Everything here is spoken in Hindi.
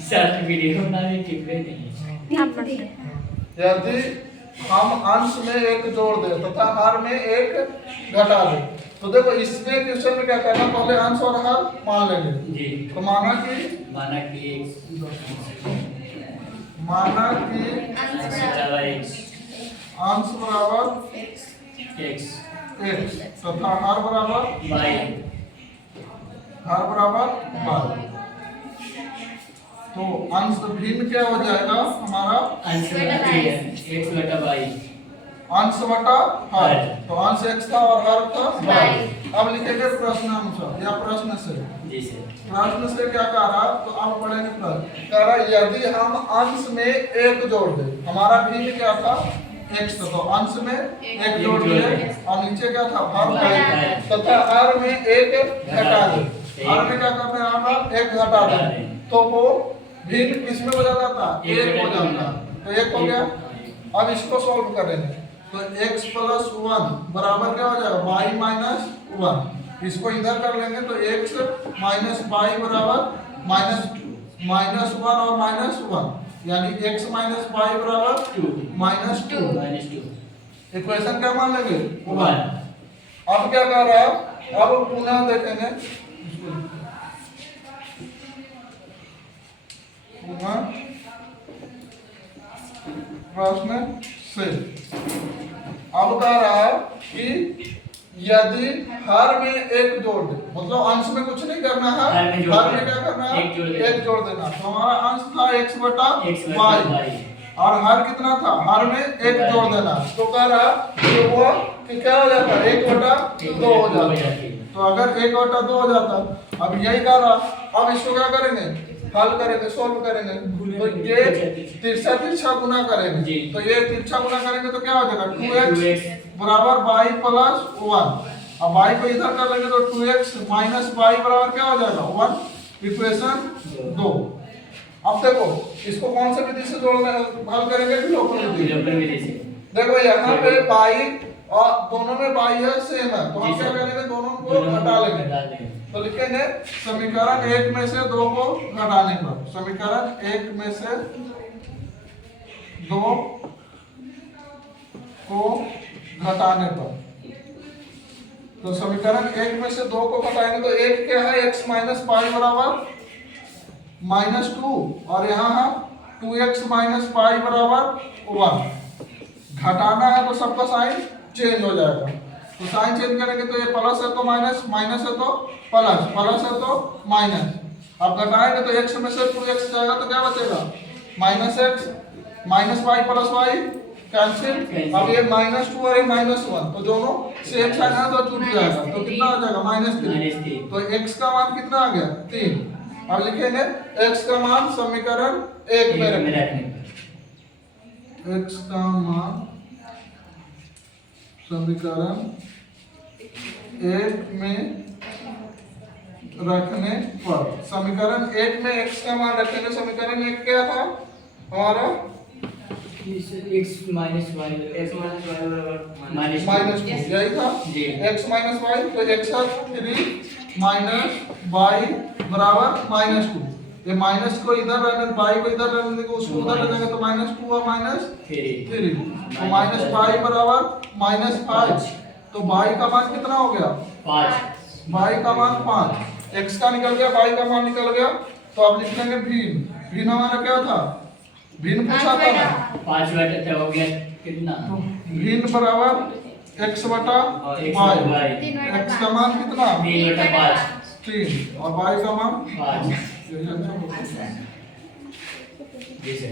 सर वीडियो बनाने की कोई नहीं यदि हम अंश में एक जोड़ दे तथा हर में एक घटा दे, तो देखो इसमें क्वेश्चन में क्या करना, पहले अंश और हर मान लेंगे जी। तो माना कि अंश बराबर x तथा हर बराबर y तो अंश भिन्न क्या हो जाएगा हमारा, अंश x बटा y अंश बटा हर। तो अंश x था और हर था y। अब लिखेंगे प्रश्नानुसार या प्रश्न से। जी सर। प्रश्न से क्या कह रहा, तो आप पढ़ेंगे प्रश्न कह रहा यदि हम अंश में एक जोड़ दे, हमारा भिन्न क्या था x, तो अंश में एक जोड़ दिए और नीचे क्या था हर तथा हर में एक घटा दे। हर में क्या करना है, एक घटा दे, तो वो भिन्न किस में हो जाता था, एक हो जाता। तो एक हो गया। अब इसको सॉल्व करेंगे तो x प्लस 1 बराबर क्या हो जाएगा, y माइनस 1। इसको इधर कर लेंगे तो x माइनस y बराबर माइनस 1 और माइनस 1, यानी x माइनस y बराबर माइनस 2। इक्वेशन क्या मान लेंगे, 1। अब क्या कर रहा है, अब पुनः देखेंगे प्रश्न से। अब कह रहा है कि यदि हर में एक जोड़ दे, मतलब अंश में कुछ नहीं करना है, हर में क्या करना है, एक जोड़ देना। तो हमारा अंश था x बटा y और हर कितना था, हर में एक जोड़ देना। तो कह रहा कि वो कि क्या हो जाता, 1 बटा 2 हो जाता। तो अगर 1 बटा 2 हो जाता, अब यही कह रहा, अब इसको क्या करेंगे, हल करेंगे, सोल्व करेंगे। तो ये तिरछा गुना करेंगे, तो ये तिरछा गुना करेंगे तो क्या हो जाएगा, 2x बराबर y प्लस 1। अब y को इधर कर लेंगे तो 2x माइनस y बराबर क्या हो जाएगा, 1। इक्वेशन 2। अब देखो इसको कौन से विधि से जोड़ना हल करेंगे, विलोपन विधि से। देखो यहाँ पे y और दोनों में y है सेम है, तो हम क्या करेंगे, दोनों को घटा लेंगे। तो लिखेंगे समीकरण 1 में से 2 को घटाने पर, समीकरण 1 में से 2 को घटाने पर, तो समीकरण 1 में से 2 को घटाएंगे तो 1 क्या है, x माइनस पाई बराबर माइनस 2 और यहाँ है 2x माइनस पाई बराबर 1। घटाना है तो सबका साइन चेंज हो जाएगा। तो साइन चेंज करेंगे तो ये प्लस है तो माइनस, माइनस है तो प्लस, प्लस है तो माइनस। अब घटाएंगे तो x में से 2x जाएगा तो क्या बचेगा, minus x, minus y plus y cancel. अब ये माइनस 2 और ये माइनस 1, तो दोनों सेम साइन है तो छूट जाएगा। तो कितना आ जाएगा, -3। तो x का मान कितना आ गया, 3। अब लिखेंगे x का मान समीकरण 1 में रखेंगे, x का मान समीकरण 1 में रखने पर, समीकरण 1 में x का मान रखेंगे। समीकरण 1 क्या था हमारा, x माइनस y माइनस 2 यही था, x माइनस y। तो x है 3 माइनस y बराबर माइनस 2। ये माइनस को इधर रहने, y को इधर रहने देंगे, उसको उधर ले जाएंगे तो -2 और -3। तो माइनस y बराबर माइनस 5। तो y का मान कितना हो गया, 5। y का मान 5, x का निकल गया, y का मान निकल गया। तो अब लिख लेंगे भिन्न। भिन्न हमारा क्या था, भिन्न पूछा था ना, 5 बटा हो गया कितना, तो भिन्न बराबर x बटा y। x का मान कितना, 3 बटा 5 3 और y का मान 5। जी सर।